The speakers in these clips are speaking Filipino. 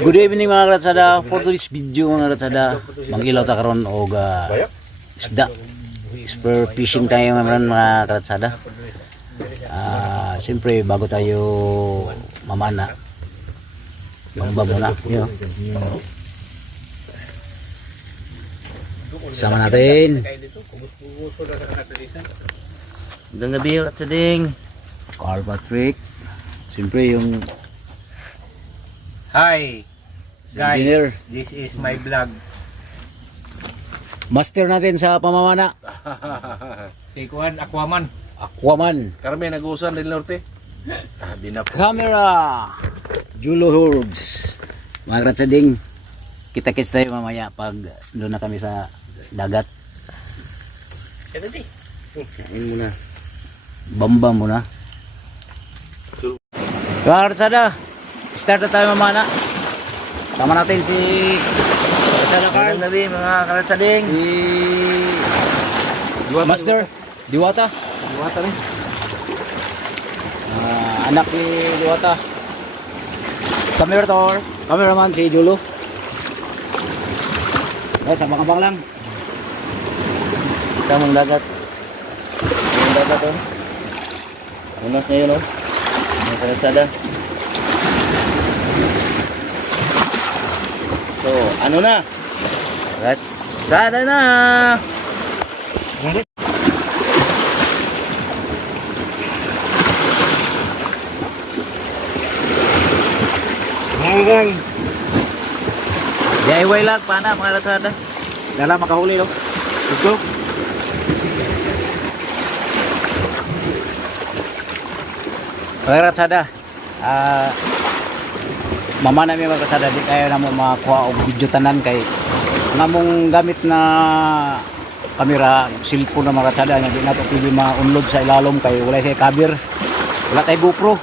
Good evening mga karatsada. For today's video mga karatsada, mangilaw ta karon og isda. Spear fishing tayo mga karatsada. Siyempre bago tayo mamana, bamba muna. Yun. Sama natin. Magandang gabi katsading. Carl Patrick. Siyempre yung Hi guys, engineer. this is my vlog. Master natin sa pamamana, Si Kuan Aquaman. Aquaman. Carmen, nag-uusan din norte. Binap. Camera Julo Hords. Mga kratsading, kita-kits tayo mamaya pag doon na kami sa dagat. Kain muna, bamba muna. Mga kratsada, start na tayo mamana. Sama natin si Kratsada Carl, Magandang gabi mga katsading. si Master Diwata, Diwata rin. anak ni Diwata. Cameraman si Julo. Sama kabang lang. Kita mong dagat. Yung dagat oh. Unas ngayon oh. Mga katsada. So, ano na? Katsada na! DIY lang, pana mga katsada. Dala makahuli no. Let's go. Mga katsada, mama namin mga katsada, di kayo na mo makakuha o video tanan kay namong gamit na kamera, cellphone na mga katsada, di na ito pili ma-unload sa ilalom kay wala siya cover, wala tayo GoPro.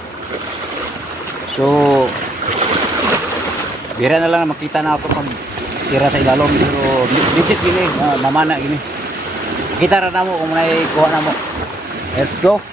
So bira na lang makita na ako pag tira sa ilalom, pero legit gini, mamana gini. Kita ra na mo kung may kuha na mo. Let's go.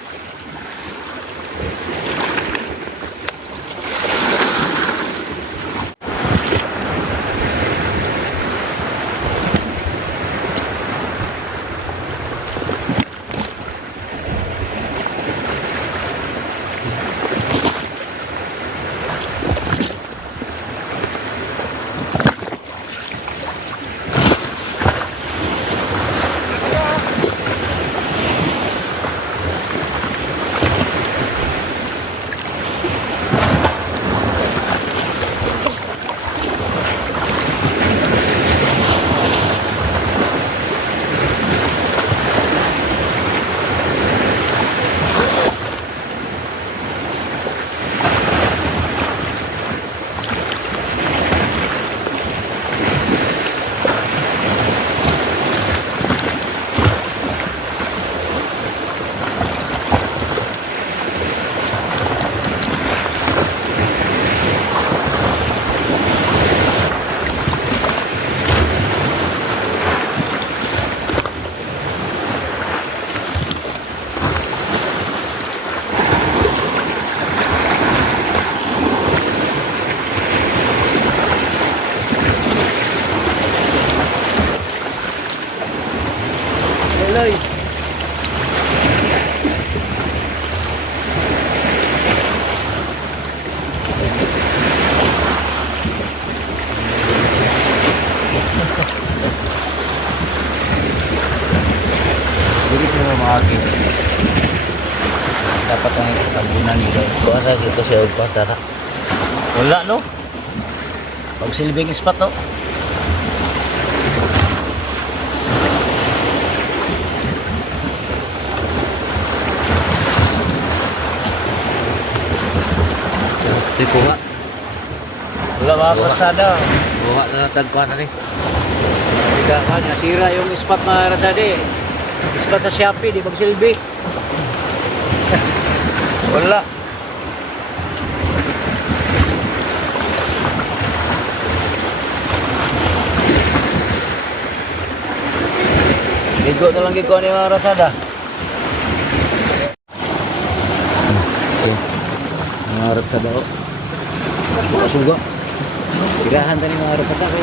Eloy. Jadi kita makakit. Dapat ang tabunan dito. Kuasa dito siya og patara. Wala no. Pag silbing spot to. Di kuha. Wala mga katsada. Kuha na natagpuan na rin. Hindi ka nasira yung spot mga katsada eh. Spot sa Shopee, di magsilbi. Wala. Ligo na lang giko ni mga katsada. Okay. Mga katsada oh. Suga-suga. Tirahan tani mga rupat ako.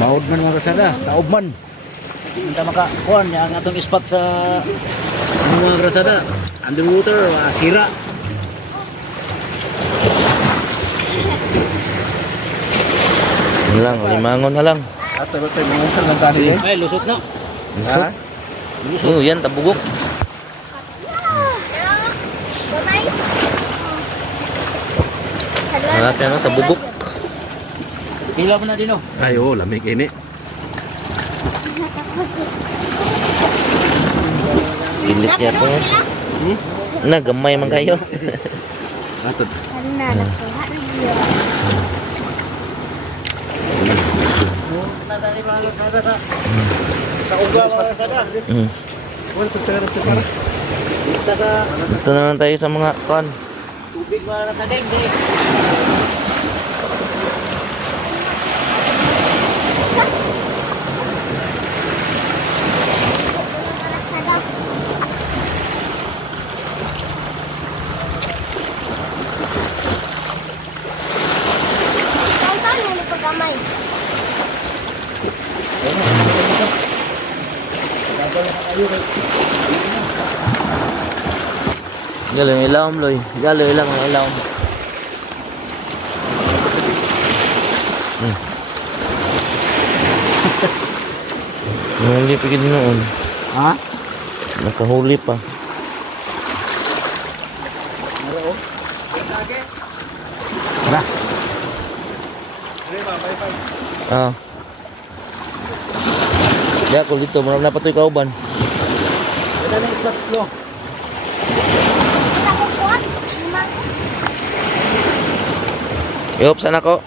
Bawod man mga kasada, taob man. Minta maka kuan ya ang atong spot sa mga kasada. Underwater, sira. Yun lang, limangon na lang. Ato ba tayo mga usal ng tani eh? Ay, lusot na. Ha? Oh, yan, tabugok. Hanap yan, oh, tabugok. Pila mo na din oh. Ay, oo, lamig ini. Pilit niya po. Nagamay man kayo. Ato. Sa uga mga kasada. Mm. Wala ito tayo ito para. Dito sa Ito naman tayo sa mga kon. tubig mga kasada. Hindi. Galo yung ilawom, Loy. Galo yung ilawom. Hindi pa gini noon. Ha? Nakahuli pa. Tara. Ah. Di ako dito, marami na patoy kauban. Wala na spot lo. Iop, sana ko.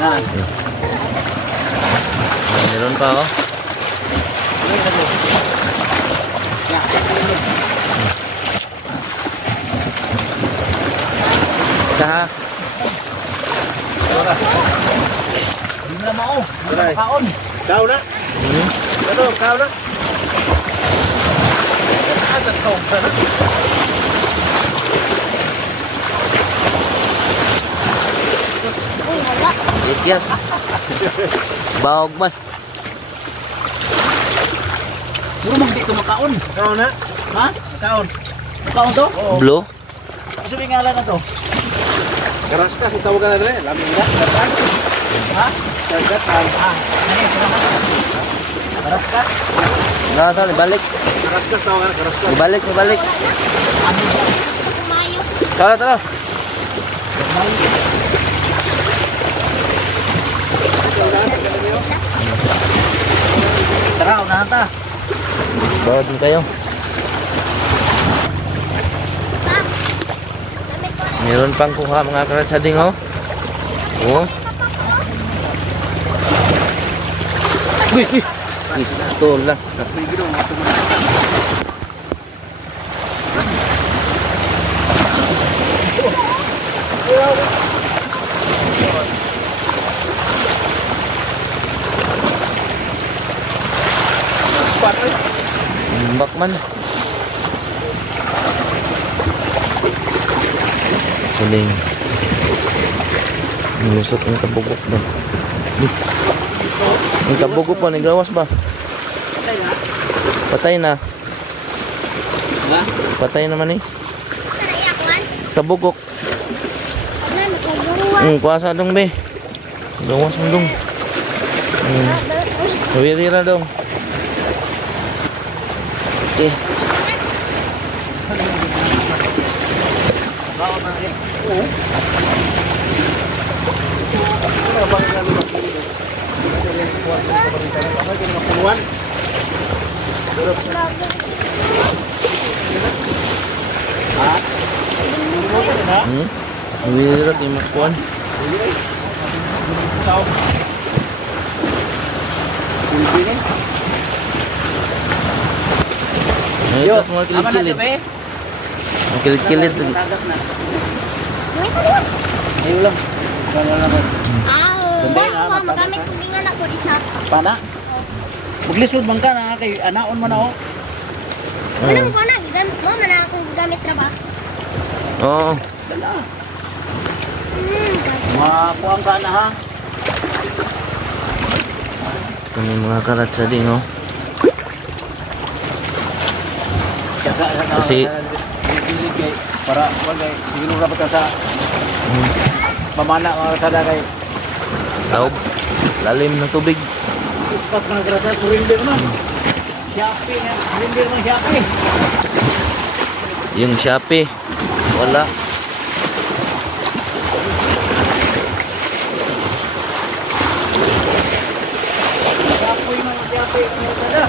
Yan. Meron pa oh. Sa Hindi na mao. Aray. Kaon. Kau na. Ano, kau na. yes. Baog man. Puro mang dito makaon. Kau na. Ha? Kaon. Makaon to? Blue. Gusto may ngalan na to? Karaskas, ang tawagan na rin. Lamig na. Karaskas. Ha? Karaskas. Ah, ano yun? Karaskat? Nah, balik. Karaskas tawagan. Karaskas. Balik. Tara. Tara, unahan ta. Bawa din kayo. Meron pang kuha mga karatsading oh. Oh. Uy. Isto lang. Bakman. Saling Lusot ang kabugok ba? Ang kabugok ba? Nagawas ba? Patay na. Patay naman eh. Kabugok. Kuasa dong be. Gawas mo dong. Nawirira dong. Okay. Nawirira di makuan. Ayo, semua kilit-kilit. Kilit-kilit tadi. Ayo lang. Wala naman. Magamit ko nga na ko isa. Pana? Maglisod man ka na kay anaon man ako. Alam ko na, mo man akong gagamit ra ba? Oh, na. Makuang ka na ha. Kami mga karatsading oh. Kasi- para wagay siguro ra ba sa pamana mga kasada kay Taob. Lalim ng tubig. ispat mga kasada surrender man. Shopee na, surrender man Shopee. Yung Shopee. Wala. Shopee man, Shopee mga kasada.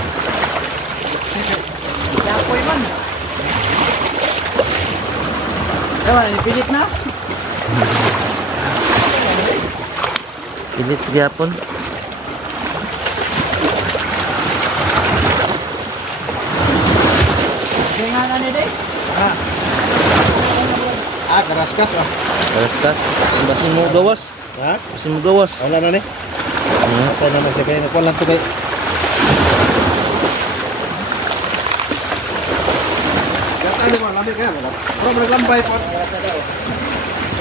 Shopee man. Ewan, pilit na. Pilit gyapon. Kaya nga na nila Karaskas ah. Kaskas. Basin mo gawas. Ha? Basin mo gawas. Wala na ni. Apa naman siya kaya nakuha lang ito kay. Gata ni mo, lamig kaya. Pero naglambay po.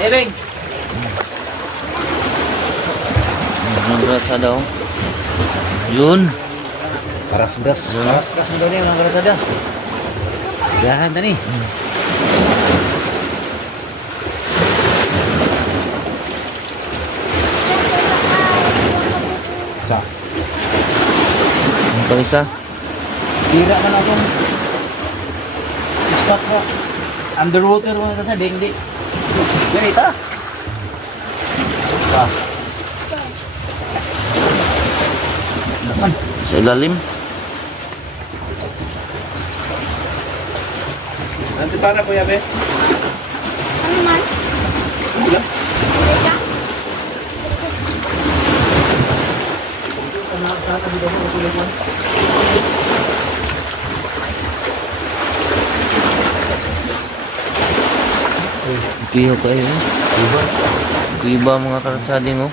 Ering. Mga karatsada oh. Yun. Karasgas. Karasgas mo daw niya mga karasada. Yahan tani. Sa. Ang pang isa. Sira man akong spot sa underwater mga karasada. Dingdi. Ganita. Sa. Naman. Sa ilalim. Nanti pa na kuya be. Ano man? Wala. Teka. Kiyo kayo. Iba mga karatsading oh.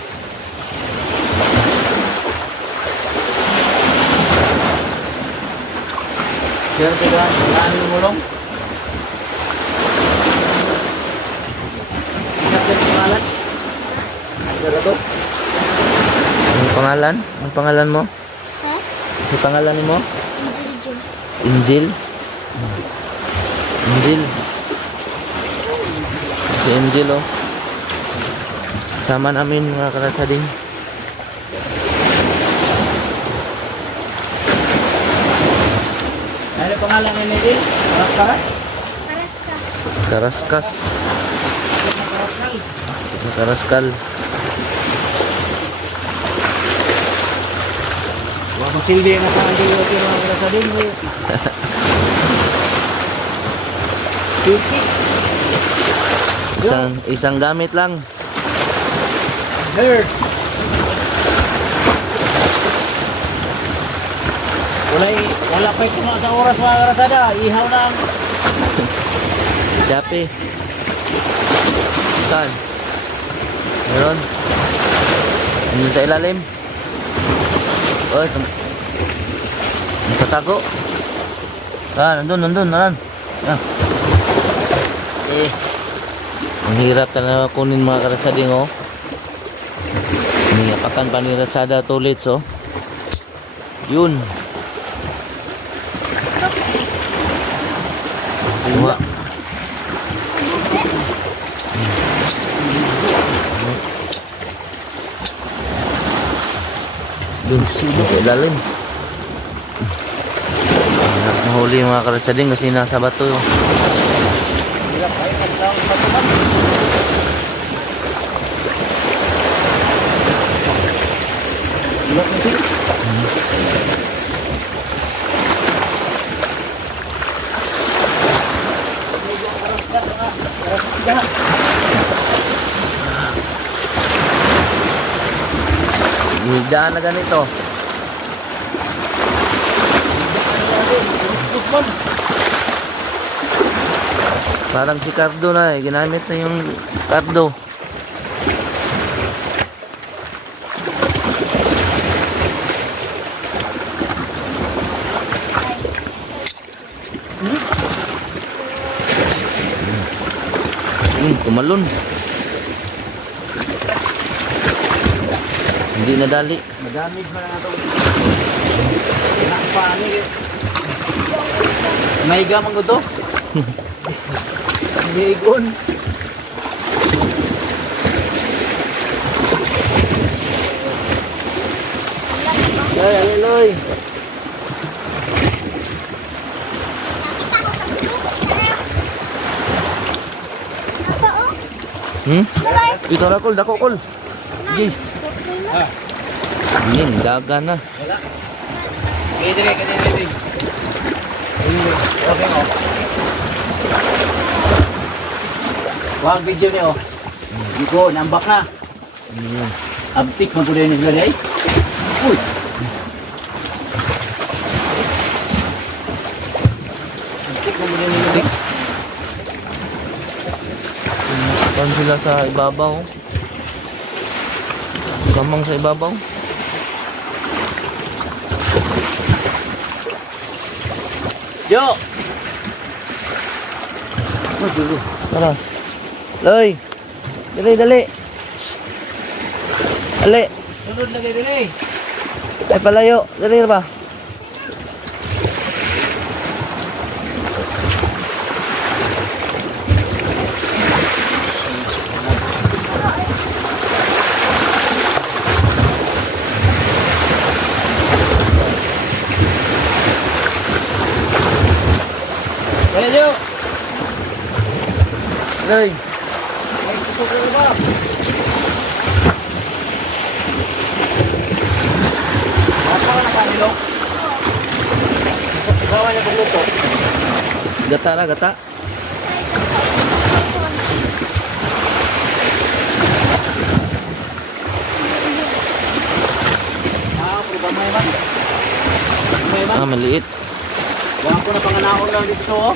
Kaya taga, ano yung mulong? Kapit pangalan? Kaya to? Ang pangalan? Ang pangalan mo? Ha? Ang pangalan mo? Injil. Injil. Injil. Si Injil oh. Sama namin mga karatsading. Ano pangalan ni Nedil? Karas? Paraska. Karaskas. Karaskal. Wala kong silbi na sa underwater mga karasading. Tiki. Isang gamit lang. Her. Wala pa ito sa oras mga karasada. Ihaw na ang Shopee. Saan? Meron. Ano sa ilalim? Oh, ito. Tatago. Nandun. Ah. Ang hirap talaga kunin mga karatsading oh. Niyapakan pa ni Ratsada tulit oh. Yun. Kuha. Dun, sa ilalim. Hirap mahuli mga karatsading kasi nasa bato oh. Higdaan na ganito. Parang si Cardo na eh. Ginamit na yung Cardo. Tumalon. Hindi nadali. Madami pa na ito. Nakapaan eh. May gamang ko to. Hindi igon. Loy, ali Loy. Nakita ko sa bundok. Nasa oh. Nalay. Ito na kol, dako kol. Gi. Yin, daga na. Kaya dire. Okay mo. Wag video niyo. Iko, nambak na. Abtik man po din sila day. Uy. Abtik man po din sila. Pan sila sa ibabaw. Kamang sa ibabaw. Yo. Tara. Loy. Dali. Shh. Dali. Sunod lagi dire. Ay palayo. Dali ba? Kaya yo. Loy. Ay, kusog na ba? Apa na kanilo? Gawa niya pagluto. Gata na, gata. Programa yan. Programa yan. Maliit. Wala ko na panganaon lang dito so.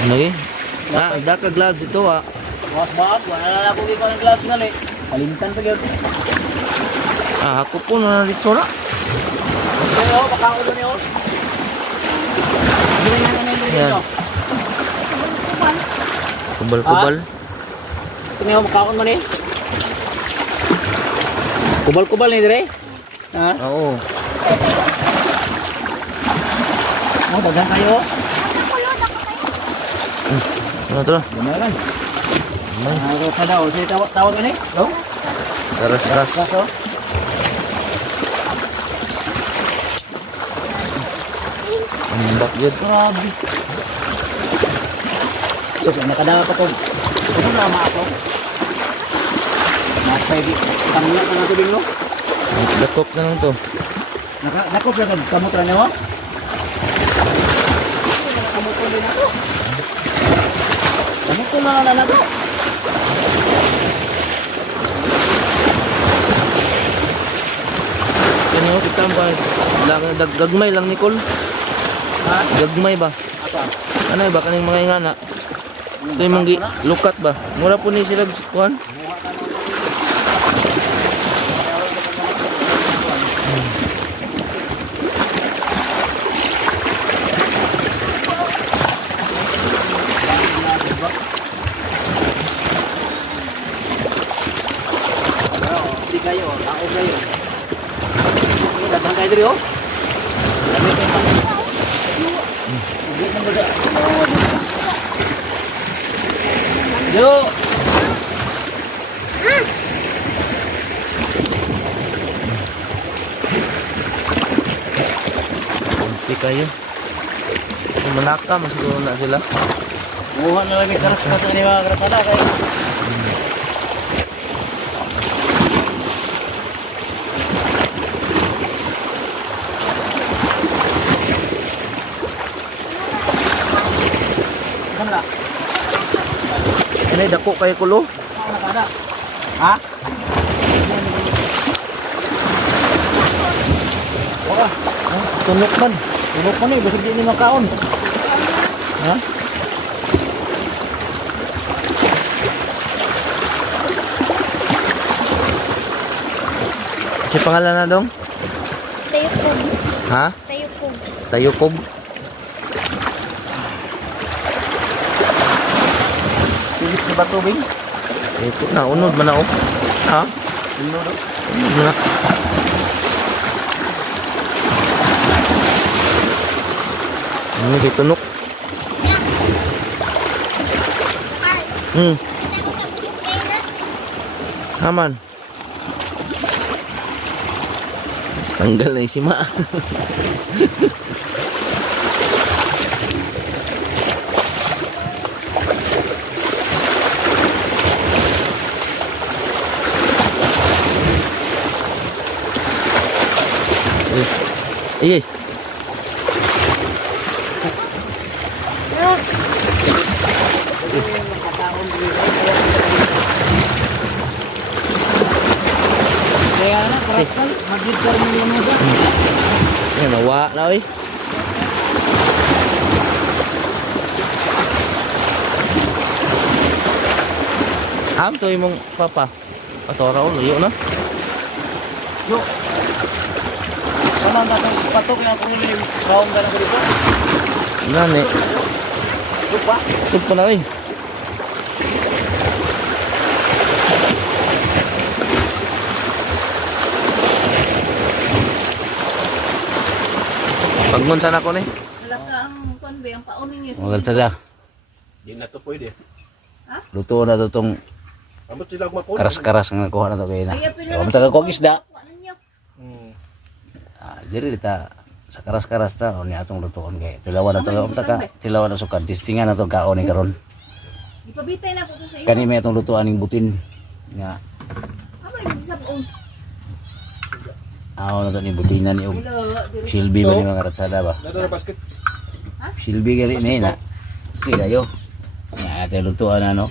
Lagi. Ada ka gloves dito Was baab, wala na ako ikaw ng gloves ngali. Kalimtan pa gyud. Ako po na dito na. Pero baka ulo niyo. Hindi na nang dito. Yan. Kubal-kubal. Ito niyo makaon man eh. Kubal-kubal ni dire. Ha? Oo. Oh, daghan kayo. Ano to? Gamay lang. Ano ka daw? Sige tawag ni. Go. Ras-ras. Kaso. Ambak yun. Grabe. So, nakadawa pa to. Ito na ako. Pwede. Kamula ka na tubig no? Dakop na lang to. Nakop na to. Kamutra niyo? Kamutra na to. Kamutra na to. Kanyo kita ba? Gagmay lang Nicole. Ha? Gagmay ba? Apa? Ano ba kaning mga ingana? Ito yung mga lukat ba? Mura po ni sila kuhan. Di kayo, tao kayo. Datang kayo diri oh. Dami kayo pang. Hindi nang baga. Yo. Kunti kayo. Manaka masiguro na sila. Muha na lagi karas ka sa mga karapala kayo. Kamla. Ano dako kay kulo? Ano kada? Ha? Wala. Tunok man. Tulog pa ni, basig di ni makaon. Ha? Si pangalan na dong? Tayukob. Ha? Tayukob. Tayukob. Pilit sa ba tubig? Ito na, unod man na oh. Ha? Unod na. Ano kay tunok? Hmm. Aman. Tanggal na yung sima. Ay. Kaya na, Karaskan, Madrid ka rin yung mga. Ay, nawa na oy. Am to imong papa. Atora ulo yo na. Yo. Kaman natin patok na ako yung kaong ganang dito. Nani. Lupa. Supo na oy. Pagmunsan ako ni. Wala ka ang konbe, ang paunin niya. Mga Karasada, Di na to pwede. luto na to itong Ambot sila ako mapunan. karas-karas nga nakuha na to kayo na. Kaya Kung taga kong isda, Ano niya? diri ta sa karas-karas ta o ni atong lutoon kay tilawan na to tilawan na sukan testingan na to kaon ni karon. Ipabitay na ko to sa iyo. Kani may atong lutuan ning butin nga Amo ni sa buong. aw na to ni butinan ni og Hello, diri. silbi ba ni mga Karasada ba? Nado na basket. Silbi gali ni na. Kayo. Nga ate lutuan ano.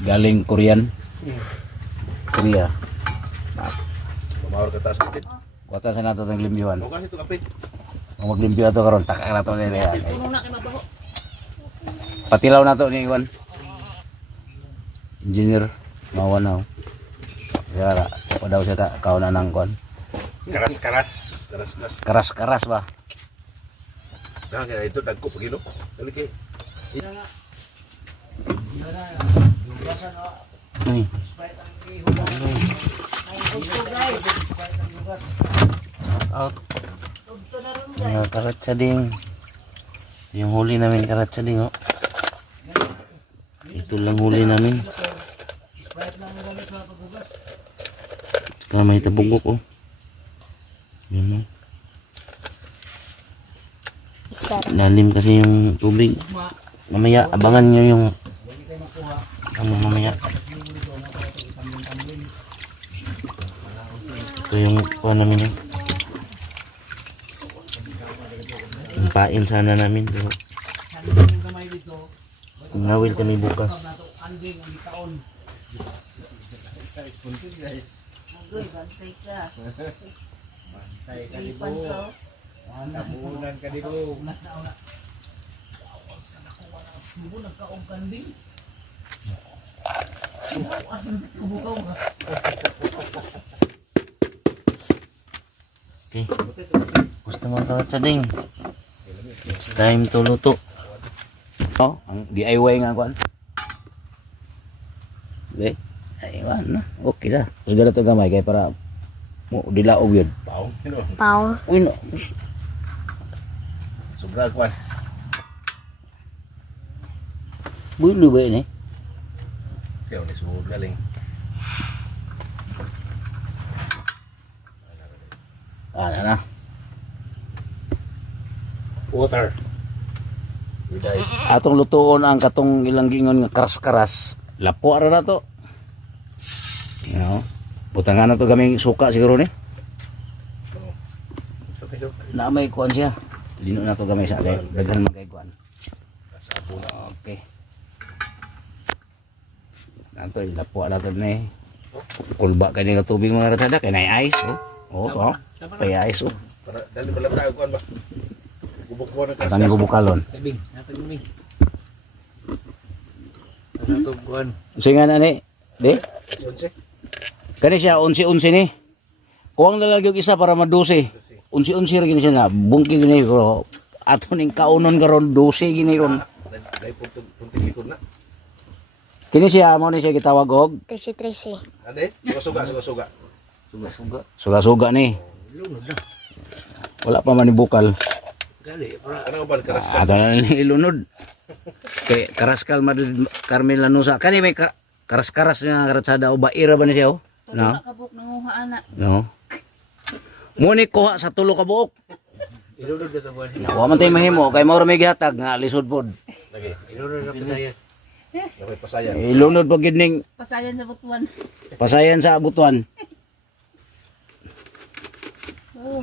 Galing Korean. Korea. Mamawar ka taas kapit. Kuwata sa nato ng limbyuan. O kasi ito kapit. Kung maglimpyo ato karon taka na to nila. Puno na kay mabaho. Patilaw na to ni Iwan. Engineer mawan na. Kaya pa daw siya kauna ng kon. Karas-karas. Karas-karas. Karas-karas ba? Kaya kaya ito dagko pag ilo. Dali kay. Ay. Out. Mga karatsading. Yung huli namin karatsading oh. Ito lang huli namin. Saka may tabugok oh. Yun oh. Lalim kasi yung tubig. Mamaya abangan nyo yung ano mamaya. Ito yung kuha namin oh. Pain sana namin pero ngawil kami bukas. Agoy, bantay ka. Bantay ka di Ipan bo. ko. Tabunan ka di bo. Okay. Gusto mga karatsading. It's time to luto. Oh, ang DIY nga kuan. Be, aywan na. Okay na. Sudah to gamay kay para mo dilaog yun. Pao. Ino. Pau. Uy no. Sobra kwan. Bulo ba ini? Kaya ni sumud galing. Na. Water. Guys. Atong lutuon ang katong ilang gingon nga karas-karas. Lapo ara na to. You know, butangan na to gaming suka siguro ni. Na may kuan siya. Lino na to gamay sa kay daghan man kay kuan. Okay. Nanto lapo na to ni. Kulba kay nga tubig mga katada kay nay ice oh. Oh, to. Kay ice oh. Para dali pala tayo kwan ba. Gubok mo na Katani ko bukalon. Tabing. Natag mo ni. Natag kuan. Singan ani? Di? Sonse. Kani siya 11-11 ni. Kuwang lalagyo isa para ma-12. 11-11 ra gini siya na bungki gini ko. Ato ning kaunon karon 12 gini ron. Dai punting likod na. Kini siya mo ni siya gitawag og 13. Ade, suga-suga. suga-suga ni. Lunod na. Wala pa man ni bukal. Gali, para Ano ba karaskas? Ato na ni ilunod. Kay Karaskal Madrid Carmel Lanusa. Kani may karas-karas nga karatsada o baira ba ni siya? Tulo No. na kabuk nanguha ana. No. Muni kuha sa tulo ka buok. ilunod na buwan. Wa man tay mahimo kay mao ra may gihatag nga lisod pod. Lagi, Ilunod na pasayan. napay pasayan. Ilunod pag gid ning Pasayan sa butuan. pasayan sa abutuan. Oh,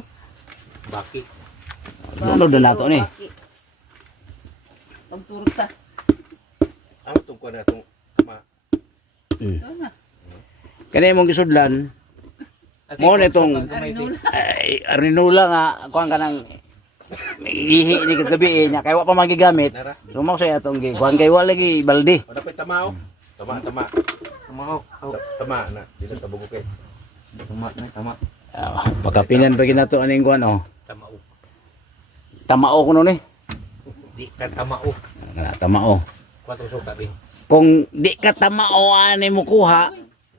Baki. Lunod na nato ni. Pagturot ta. Ano itong kuha na itong ma? Ito na. Kani mong gisudlan mo na itong arninula nga kuan kanang ihi ni kagabi nya kay wa pa magigamit. Nara? Sumaw sa atong gi kuan kay wa lagi balde. O napay tamao? Tama. Tumahaw. Tama na. Di sa tabugo kay. Tama. Pagkapinan pa ginato aning kuan oh. Tamao. Tamao kuno ni. Di ka tamao. Tamao. 4 suka bing. Kung di ka tamao ani mo kuha,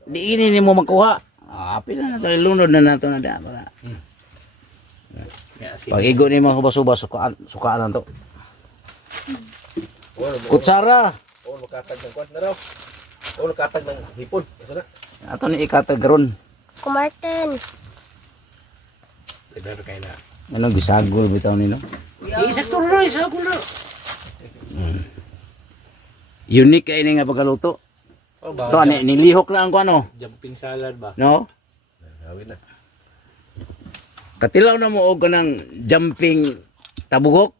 di ini ni mo makuha. Apil na nato lunod na nato na da para. Ya, Pag igo ni mo subas-subas sukaan lang to. Kutsara. O makatag ng kuha na raw. O nakatag ng hipon. Ito na. Ato ni ikatag ron. Kumartin. Liber kay na. Ano gisagol bitaw nino? Isa to na, isa ko na. Unique kay ini nga pagkaluto. Oh, ba? To ani nilihok na ang kuano, Jumping salad ba? no? Hawin na. Katilaw na mo og kanang jumping tabugok.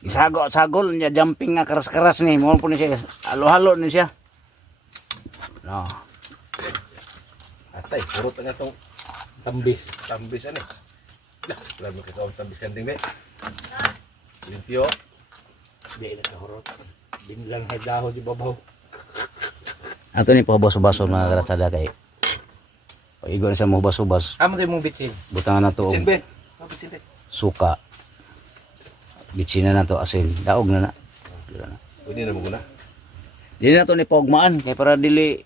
Isagol niya jumping nga karas-karas ni mo po ni siya halo-halo ni siya. No. Atay, purot na itong Tambis. tambis ani. Wala mo kasi ang tambis kanting be. Limpyo. Di na kahurot. Binlang hadaho di babaw. Ato ni pabas-bason mga karatsada kay. Pag igo na siya mo bas-ubas, Amo tayo mong bitsin. butangan na to og Sin be. Kapit sin be. suka. Bitsina na to asin, daog na na. Pwede na mo guna. Dili na to ni paugmaan kay para dili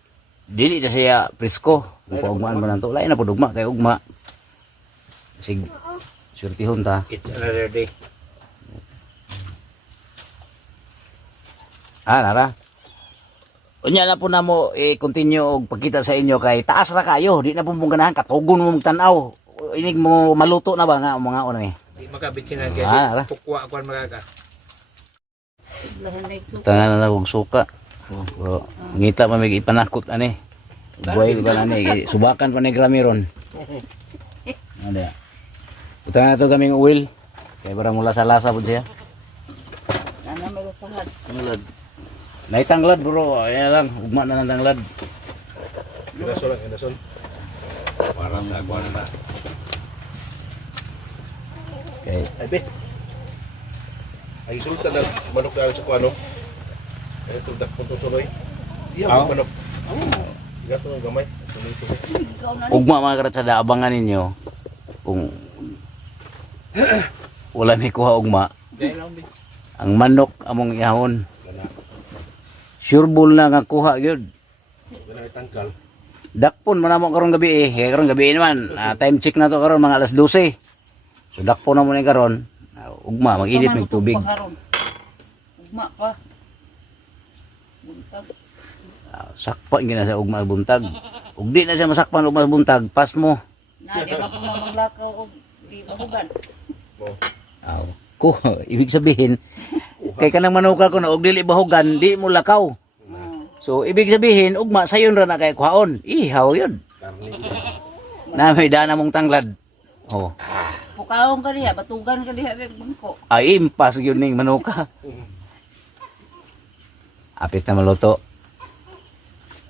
na siya presko. Kung paugmaan ba nanto, lain na po dugma kay ugma. Sig surtihon ta. It's another day. Nara. Unya na po na mo i-continue og pagkita sa inyo kay taas ra kayo, di na po mong ganahan katugon mo magtan-aw. Inig mo maluto na ba nga mga una eh. Di makabitsin na kasi. Ara. Pukwa ako ang magaka. Lahan na igsuka. Tangan na og suka. Bro, ngita pa may ipanakot ani. Buhay ko ani, subakan pa ni Gramiron. Ano ya? Utang na to kaming oil. Kaya para mula sa lasa po siya. Ana may lasahan. Tanglad. Naitanglad bro, ayan lang, ugma na ng tanglad. Inason lang, inason. Parang sa ako na. Okay. Ay be. Ay sultan na manok na sa kuano. Ay tuldak punto suloy. Iya Aw. manok. Gato ng gamay. Ito. Ikaw na Ugma mga karatsada, abangan ninyo kung wala may kuha ugma. Dahil lang bin. Ang manok among ihawon. Sure bull na nga kuha gyud. Wala ay tangkal. Dakpon man namo karong gabi eh. Kaya karong gabi naman, time check na to karon mga alas 12. So dakpon na mo ni karon. Ugma mag-init mig tubig. Ugma pa. Buntag. Sakpan gina sa ugma buntag. Ug di na siya masakpan ugma buntag, pas mo. Na di ba kung maglakaw og di mahugan. Aw. Ko, ibig sabihin kay kanang manuka ko na og dili bahugan, di mo lakaw. So ibig sabihin ugma sayon ra na kay kuhaon. Ihaw yun. Na may dana mong tanglad. Oh, Pukaon ka diha, batugan ka diha rin bangko. ay impas yun ning manuka. Apit na maluto.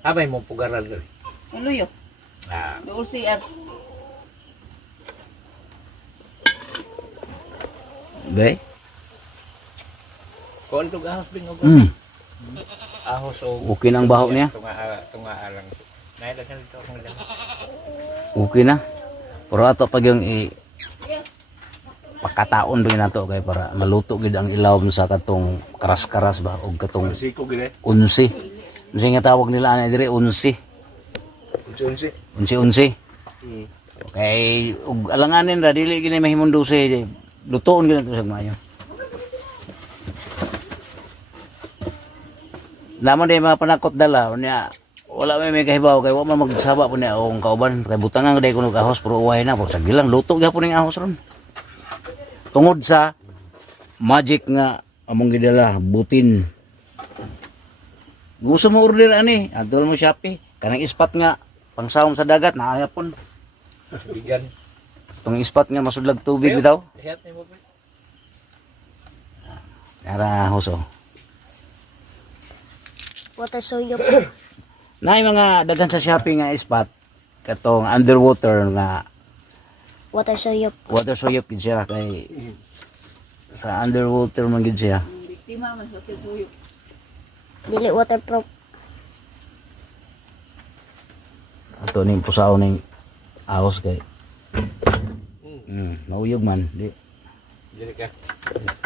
Abay mo pugaran rin. Luyo. Ah. Dool CR. Be? Kuan to ahos bing og. Ahos o. Okay nang baho niya. Tunga lang. Nailasan dito akong lang. Okay na. Pero ato pag yung pakataon ba nato kay para maluto gid ang ilawom sa katong karas-karas ba og katong Siko gini. unsi. Unsi nga tawag nila ana dire unsi. Unsi. Unsi. Okay, ug alanganin ra dili gini mahimong 12. Lutoon gid nato sa maayo. Naman day mga panakot dala unya wala may kahibaw kay wa man magsaba po niya ang kauban kay butangan day kuno ahos pero uway na pag sagilang luto gyapon ning ahos ron. Tungod sa magic nga among gidala butin. Gusto mo order ani, adol mo Shopee. Kanang ispat nga pangsawom sa dagat naaya pon. Bigan. Tong ispat nga masudlag tubig bitaw. Lihat ni mo. Ara hoso. Water soyop. Naay mga daghan sa Shopee nga ispat katong underwater nga Water soyop. water soyop gid siya kay sa underwater man gid siya. Ang biktima man sa suyo. Dili waterproof. Ato ning pusaw ning ahos kay mauyog man di Dili ka.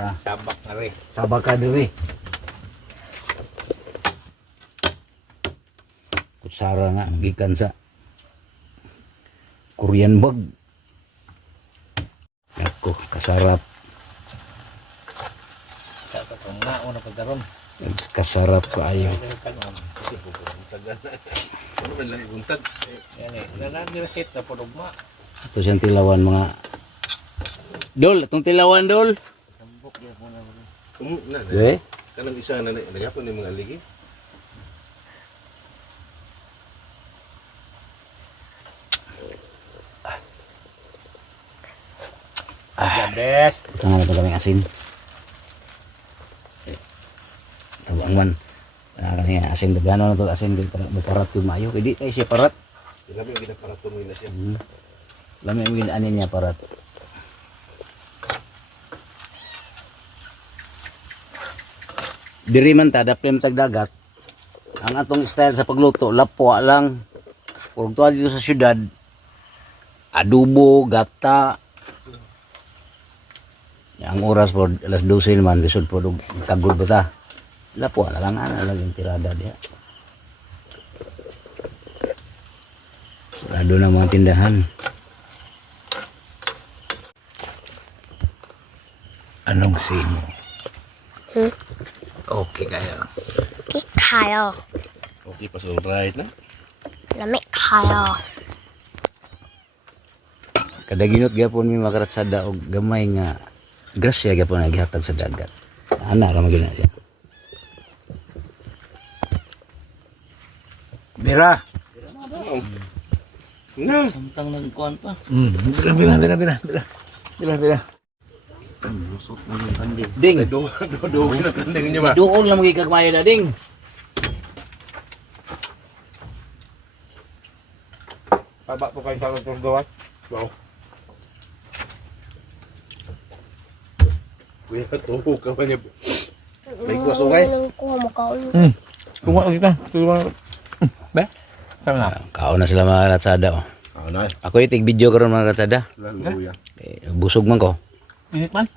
ah, Sabak na rin. sabak ka diri. Kutsara nga gikan sa Korean bag. Ako kasarap, Sa kung naon na pagkaroon. kasarap kaayo. Dili ka naman. Ano man lang ibuntag? Yan eh. Nananiresit na pulugma. Ito siyang tilawan mga Dol, itong tilawan Dol. Na. Eh? Kanang isa na nagapon ni mga aligi. The best. Tanga na ito kaming asin. Tabang man. Kanya asin dagano na ito asin. Maparat yung mayo. Hindi tayo siya parat. Ilabi yung ginaparaton nila siya. Lami ang ginaanin niya parat. Diri man ta, dapli man tagdagat. Ang atong style sa pagluto, lapwa lang. Kung tuwa dito sa syudad, adobo, gata. Ang oras po, alas 12 naman, lisod po, kagul ba ta? Lapwa na lang, lang yung tirada diya. Sarado na mga tindahan. Anong simo? Okay kaya. Kayo. Okay pa so right na. Lamig kayo. Kada ginot gyapon mi makaratsada og gamay nga grasya gyapon nga gihatag sa dagat. Ana ra magina siya. Bira. Na. Samtang nagkuhan pa. Bira. Lusot na yung kandi. Ding. Do na kandeng niya ba? Doon lang magikagmay na ding. Paba po kayo sa turduan. Wow. Kuya tuho ka ba niya? May kuwasungay. Anong kuha mo kaon? Kuha kita. Be? Sama na. Kaon na sila mga karatsada. Oh. Na. Ako itig video karon mga karatsada. Hallelujah. Busog man ko. Init man.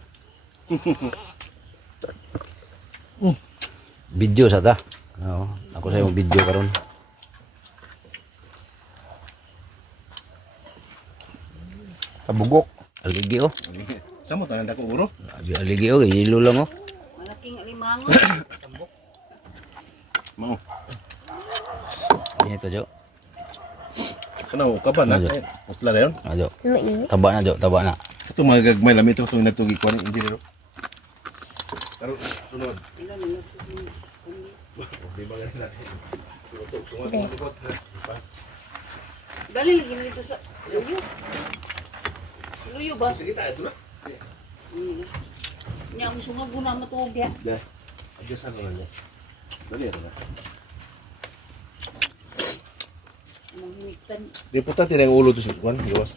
Video sa ta. Oo. Ako sa yung video karon. Kabugok. Aligi oh. Samo tanan dako guro. Aligi oh, hilo lang oh. Malaking alimango. Mao. Ini to jo. Kana ka ba na? Ano? Utla na yon. Ajo. Lamig na. Taba na jo, taba na. Ito mga gagmay lami ito itong natugi ko ng engineer. Pero sunod. Di ba ganun natin? Dali lagi na dito sa luyo. Luyo ba? Sige tayo ito na. Nya ang sungag mo na matuog ya. Dahil. Adjust na lang yan. Dali ito na. Ang hinitan. Di importante na yung ulo ito susukan. Iwas.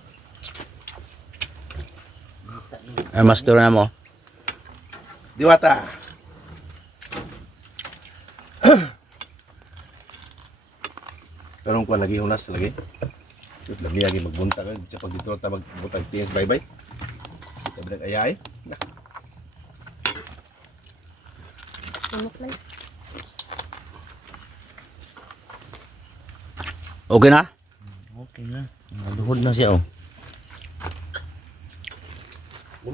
Ay mas duro na mo. Diwata. Karong ko lagi hunas lagi. Lagi lagi magbunta ka sa pag dito ta magbuntag tiyes bye-bye. Bilang ayay. Init man. Okay na? Okay na. Maluhod na siya oh.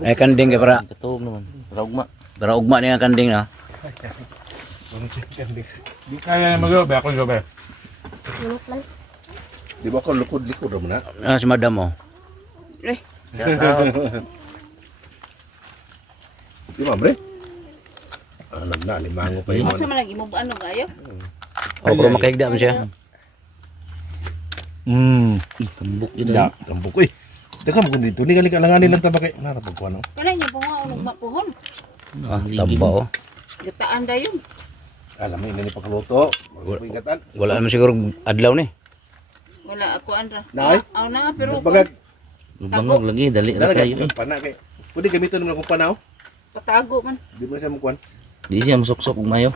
Ay kanding kay para Katuog naman. Raugma. para ugma niya kanding na. Di kaya na magawa, ako gabi. Init man. Di ba ako likod-likod naman na? Ah, si madam mo. Eh, Di ba, bre? Ano na, limango pa yun. asa man lagi mo ano kayo? O pero makahigda man siya. Tambok yun Ya. Tambok eh. Teka mo kung dito, ni kalanganin lang tabak eh. Narapag ko ano. Kala niya bunga unog mapuhon. Ah, tamba oh. Gataan dayon. Alam mo, hindi ni pagluto. Magpagigatan. Wala naman siguro adlaw ni. Wala ako andra. Nay? Aw na nga pero Bagag. Lubangog lagi. Dali na kayo eh. Pana kay. Pwede gamitin mo akong panaw. patago man. Di mo siya mukuan. Di siya masok-sok ug mayo.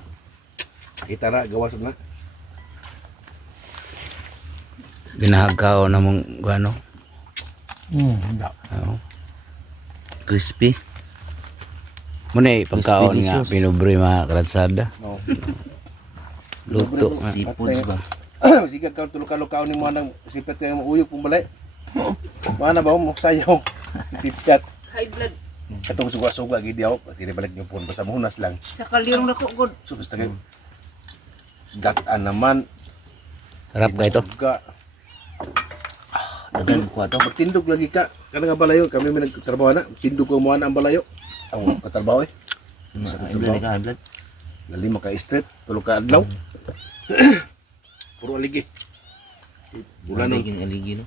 Kita ra, gawas na. Ginahagaw na mong ano. Hindi. Oo. Crispy. Muna pagkaon nga delicious. pinubre mga karatsada. No. Luto. Seafoods ba? Sige ka tulog-kalukaw ni mo nang sipet kay mo uyog pong balay. Mana ba mo sayaw? Sipet. High blood. Katong suga-suga gid yaw, tiri balik niyo pon basta muhunas lang. Sa kalirong nako god. So basta kay gataan naman. Sarap ka ito. Suga. Dagan ko ato. Magtindog lagi ka. Kana nga balayo, kami may nagtrabaho na. Tindog ko mo ang balayo. Ang katrabaho eh. Sa High blood ka, high blood. Lima ka street, tulog ka adlaw. Puro aligi. Bulan nun. Aligi aligi no.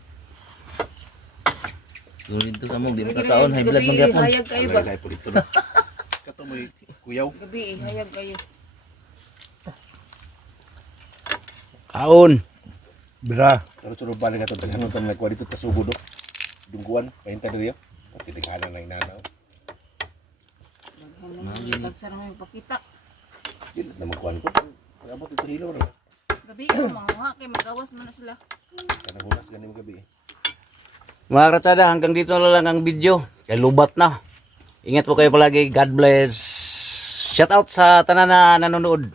Siguro dito sa mong di makataon high blood man gyapon. Hayag kayo ba? Alay po dito na. Kato mo kuyaw. Gabi hayag kayo. Kaon. Bira. Pero sulo balik ato daghan to nagkuha dito tasugod do. Dungguan, pahinta diri. Pati tinghalan na inanaw. Tagsa na may pakita. Dili na magkuhan ko. Abot ito hilo ra. Gabi ko mga kay magawas man na sila. Kana hunas gani mo gabi. Mga karatsada, hanggang dito na lang ang video. Kay lubat na. Ingat po kayo palagi. God bless. Shout out sa tanan na nanonood.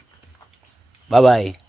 Bye-bye.